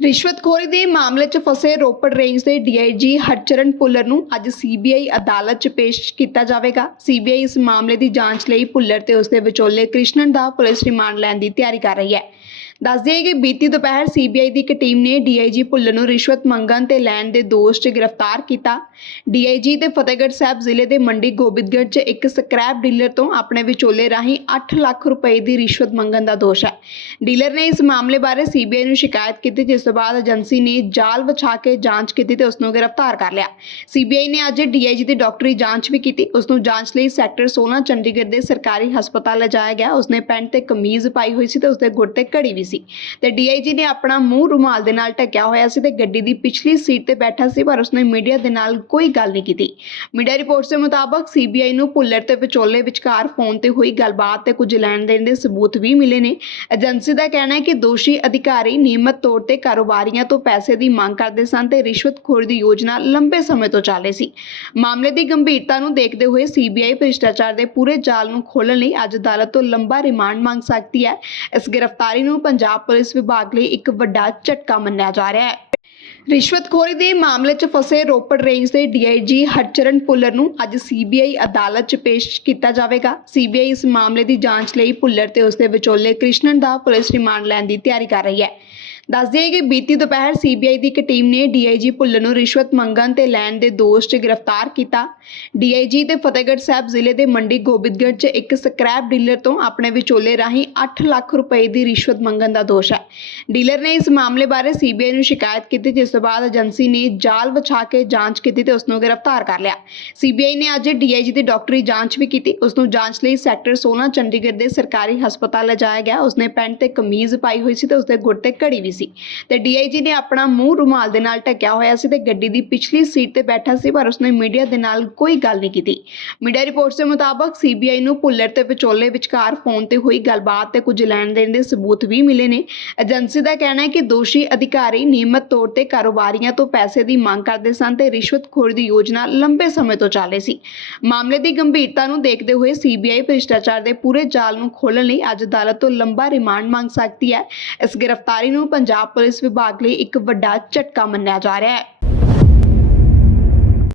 ਰਿਸ਼ਵਤਖੋਰੀ ਦੇ ਮਾਮਲੇ 'ਚ ਫਸੇ ਰੋਪੜ ਰੇਂਜ ਦੇ ਡੀਆਈਜੀ ਹਰਚਰਨ ਪੁੱਲਰ ਨੂੰ ਅੱਜ ਸੀਬੀਆਈ ਅਦਾਲਤ 'ਚ ਪੇਸ਼ ਕੀਤਾ ਜਾਵੇਗਾ। ਸੀਬੀਆਈ ਇਸ ਮਾਮਲੇ ਦੀ ਜਾਂਚ ਲਈ ਪੁੱਲਰ ਤੇ ਉਸਦੇ ਵਿਚੋਲੇ ਕ੍ਰਿਸ਼ਨਨ ਦਾ ਪੁਲਿਸ ਰਿਮਾਂਡ ਲੈਣ ਦੀ ਤਿਆਰੀ ਕਰ ਰਹੀ ਹੈ। ਦੱਸ ਦਈਏ ਕਿ ਬੀਤੀ ਦੁਪਹਿਰ ਸੀਬੀਆਈ ਦੀ ਇੱਕ ਟੀਮ ਨੇ ਡੀਆਈਜੀ ਭੁੱਲਰ ਨੂੰ ਰਿਸ਼ਵਤ ਮੰਗਣ ਤੇ ਲੈਣ ਦੇ ਦੋਸ਼ 'ਚ ਗ੍ਰਿਫਤਾਰ ਕੀਤਾ। ਡੀਆਈਜੀ ਤੇ ਫਤਿਹਗੜ੍ਹ ਸਾਹਿਬ ਜ਼ਿਲ੍ਹੇ ਦੇ ਮੰਡੀ ਗੋਬਿੰਦਗੜ੍ਹ 'ਚ ਇੱਕ ਸਕ੍ਰੈਪ ਡੀਲਰ ਤੋਂ ਆਪਣੇ ਵਿਚੋਲੇ ਰਾਹੀਂ 8 ਲੱਖ ਰੁਪਏ ਦੀ ਰਿਸ਼ਵਤ ਮੰਗਣ ਦਾ ਦੋਸ਼ ਹੈ। ਡੀਲਰ ਨੇ ਇਸ ਮਾਮਲੇ ਬਾਰੇ ਸੀਬੀਆਈ ਨੂੰ ਸ਼ਿਕਾਇਤ ਕੀਤੀ, ਜਿਸ ਤੋਂ ਬਾਅਦ ਏਜੰਸੀ ਨੇ ਜਾਲ ਵਿਛਾ ਕੇ ਜਾਂਚ ਕੀਤੀ ਤੇ ਉਸ ਨੂੰ ਗ੍ਰਿਫਤਾਰ ਕਰ ਲਿਆ। ਸੀਬੀਆਈ ਨੇ ਅੱਜ ਡੀਆਈਜੀ ਦੀ ਡਾਕਟਰੀ ਜਾਂਚ ਵੀ ਕੀਤੀ। ਉਸ ਨੂੰ ਜਾਂਚ ਲਈ ਸੈਕਟਰ 16 ਚੰਡੀਗੜ੍ਹ ਦੇ ਸਰਕਾਰੀ ਹਸਪਤਾਲ ਲਿਜਾਇਆ ਗਿਆ। ਉਸਨੇ ਪੈਂਟ ਤੇ ਕਮੀਜ਼ ਪਾਈ ਹੋਈ ਸੀ ਤੇ ਉਸਦੇ ਗੁੱਟ ਤੇ ਘੜੀ ਵੀ ਸੀ। ਤੇ ਡੀਆਈਜੀ ਨੇ ਆਪਣਾ ਮੂੰਹ ਰੁਮਾਲ ਦੇ ਨਾਲ ਢੱਕਿਆ ਹੋਇਆ ਸੀ ਤੇ ਗੱਡੀ ਦੀ ਪਿਛਲੀ ਸੀਟ ਤੇ ਬੈਠਾ ਸੀ ਪਰ ਉਸਨੇ ਮੀਡੀਆ ਦੇ ਨਾਲ ਕੋਈ ਗੱਲ ਨਹੀਂ ਕੀਤੀ। ਮੀਡੀਆ ਰਿਪੋਰਟਸ ਦੇ ਮੁਤਾਬਕ ਸੀਬੀਆਈ ਨੂੰ ਭੁੱਲਰ ਤੇ ਵਿਚੋਲੇ ਵਿਚਕਾਰ ਫੋਨ ਤੇ ਹੋਈ ਗੱਲਬਾਤ ਤੇ ਕੁਝ ਲੈਣ ਦੇਣ ਦੇ ਸਬੂਤ ਵੀ ਮਿਲੇ ਨੇ। ਏਜੰਸੀ ਦਾ ਕਹਿਣਾ ਹੈ ਕਿ ਦੋਸ਼ੀ ਅਧਿਕਾਰੀ ਨਿਯਮਤ ਤੌਰ ਤੇ ਕਾਰੋਬਾਰੀਆਂ ਤੋਂ ਪੈਸੇ ਦੀ ਮੰਗ ਕਰਦੇ ਸਨ ਤੇ ਰਿਸ਼ਵਤਖੋਰੀ ਦੀ ਯੋਜਨਾ ਲੰਬੇ ਸਮੇਂ ਤੋਂ ਚੱਲ ਰਹੀ ਸੀ। ਮਾਮਲੇ ਦੀ ਗੰਭੀਰਤਾ ਨੂੰ ਦੇਖਦੇ ਹੋਏ ਸੀਬੀਆਈ ਭ੍ਰਿਸ਼ਟਾਚਾਰ ਦੇ ਪੂਰੇ ਜਾਲ ਨੂੰ ਖੋਲ੍ਹਣ ਲਈ ਅੱਜ ਅਦਾਲਤ ਤੋਂ ਲੰਬਾ ਰਿਮਾਂਡ ਮੰਗ ਸਕਦੀ ਹੈ। ਇਸ ਗ੍ਰਿਫਤਾਰੀ ਨੂੰ ਪੰਜਾਬ ਪੁਲਿਸ ਵਿਭਾਗ ਲਈ ਇੱਕ ਵੱਡਾ ਝਟਕਾ ਮੰਨਿਆ ਜਾ ਰਿਹਾ ਹੈ। ਰਿਸ਼ਵਤਖੋਰੀ ਦੇ ਮਾਮਲੇ 'ਚ ਫਸੇ ਰੋਪੜ ਰੇਂਜ ਦੇ ਡੀਆਈਜੀ ਹਰਚਰਨ ਪੁੱਲਰ ਨੂੰ ਅੱਜ ਸੀਬੀਆਈ ਅਦਾਲਤ 'ਚ ਪੇਸ਼ ਕੀਤਾ ਜਾਵੇਗਾ। ਸੀਬੀਆਈ ਇਸ ਮਾਮਲੇ ਦੀ ਜਾਂਚ ਲਈ ਪੁੱਲਰ ਤੇ ਉਸਦੇ ਵਿਚੋਲੇ ਕ੍ਰਿਸ਼ਨਨ ਦਾ ਪੁਲਿਸ ਰਿਮਾਂਡ ਲੈਣ ਦੀ ਤਿਆਰੀ ਕਰ ਰਹੀ ਹੈ। ਦੱਸ ਦਈਏ ਕਿ ਬੀਤੀ ਦੁਪਹਿਰ ਸੀਬੀਆਈ ਦੀ ਇੱਕ ਟੀਮ ਨੇ ਡੀਆਈਜੀ ਭੁੱਲਰ ਨੂੰ ਰਿਸ਼ਵਤ ਮੰਗਣ ਤੇ ਲੈਣ ਦੇ ਦੋਸ਼ 'ਚ ਗ੍ਰਿਫਤਾਰ ਕੀਤਾ। ਡੀਆਈਜੀ ਤੇ ਫਤਿਹਗੜ੍ਹ ਸਾਹਿਬ ਜ਼ਿਲ੍ਹੇ ਦੇ ਮੰਡੀ ਗੋਬਿੰਦਗੜ੍ਹ 'ਚ ਇੱਕ ਸਕ੍ਰੈਪ ਡੀਲਰ ਤੋਂ ਆਪਣੇ ਵਿਚੋਲੇ ਰਾਹੀਂ 8 ਲੱਖ ਰੁਪਏ ਦੀ ਰਿਸ਼ਵਤ ਮੰਗਣ ਦਾ ਦੋਸ਼ ਹੈ। ਡੀਲਰ ਨੇ ਇਸ ਮਾਮਲੇ ਬਾਰੇ ਸੀਬੀਆਈ ਨੂੰ ਸ਼ਿਕਾਇਤ ਕੀਤੀ, ਜਿਸ ਤੋਂ ਬਾਅਦ ਏਜੰਸੀ ਨੇ ਜਾਲ ਵਿਛਾ ਕੇ ਜਾਂਚ ਕੀਤੀ ਤੇ ਉਸ ਨੂੰ ਗ੍ਰਿਫਤਾਰ ਕਰ ਲਿਆ। ਸੀਬੀਆਈ ਨੇ ਅੱਜ ਡੀਆਈਜੀ ਦੀ ਡਾਕਟਰੀ ਜਾਂਚ ਵੀ ਕੀਤੀ। ਉਸ ਨੂੰ ਜਾਂਚ ਲਈ ਸੈਕਟਰ 16 ਚੰਡੀਗੜ੍ਹ ਦੇ ਸਰਕਾਰੀ ਹਸਪਤਾਲ ਲਿਜਾਇਆ ਗਿਆ। ਉਸਨੇ ਪੈਂਟ ਤੇ ਕਮੀਜ਼ ਪਾਈ ਹੋਈ ਸੀ ਤੇ ਉਸਦੇ ਗੁੱਟ ਤੇ ਘੜੀ ਵੀ ਸੀ। ਤੇ ਡੀਆਈਜੀ ਨੇ ਆਪਣਾ ਮੂੰਹ ਰੁਮਾਲ ਦੇ ਨਾਲ ਢੱਕਿਆ ਹੋਇਆ ਸੀ ਤੇ ਗੱਡੀ ਦੀ ਪਿਛਲੀ ਸੀਟ ਤੇ ਬੈਠਾ ਸੀ, ਪਰ ਉਸਨੇ ਮੀਡੀਆ ਦੇ ਨਾਲ ਕੋਈ ਗੱਲ ਨਹੀਂ ਕੀਤੀ। ਮੀਡੀਆ ਰਿਪੋਰਟਸ ਦੇ ਮੁਤਾਬਕ ਸੀਬੀਆਈ ਨੂੰ ਭੁੱਲਰ ਤੇ ਵਿਚੋਲੇ ਵਿਚਕਾਰ ਫੋਨ ਤੇ ਹੋਈ ਗੱਲਬਾਤ ਤੇ ਕੁਝ ਲੈਣ ਦੇਣ ਦੇ ਸਬੂਤ ਵੀ ਮਿਲੇ ਨੇ। ਏਜੰਸੀ ਦਾ ਕਹਿਣਾ ਹੈ ਕਿ ਦੋਸ਼ੀ ਅਧਿਕਾਰੀ ਨਿਯਮਤ ਤੌਰ ਤੇ ਕਾਰੋਬਾਰੀਆਂ ਤੋਂ ਪੈਸੇ ਦੀ ਮੰਗ ਕਰਦੇ ਸਨ ਤੇ ਰਿਸ਼ਵਤਖੋਰੀ ਦੀ ਯੋਜਨਾ ਲੰਬੇ ਸਮੇਂ ਤੋਂ ਚੱਲ ਰਹੀ ਸੀ। ਮਾਮਲੇ ਦੀ ਗੰਭੀਰਤਾ ਨੂੰ ਦੇਖਦੇ ਹੋਏ ਸੀਬੀਆਈ ਭ੍ਰਿਸ਼ਟਾਚਾਰ ਦੇ ਪੂਰੇ ਜਾਲ ਨੂੰ ਖੋਲ੍ਹਣ ਲਈ ਅੱਜ ਅਦਾਲਤ ਤੋਂ ਲੰਬਾ ਰਿਮਾਂਡ ਮੰਗ ਸਕਦੀ ਹੈ। ਇਸ ਗ੍ਰਿਫਤਾਰੀ ਨੂੰ ਪੰਜਾਬ ਪੁਲਿਸ ਵਿਭਾਗ ਲਈ ਇੱਕ ਵੱਡਾ ਝਟਕਾ ਮੰਨਿਆ ਜਾ ਰਿਹਾ ਹੈ।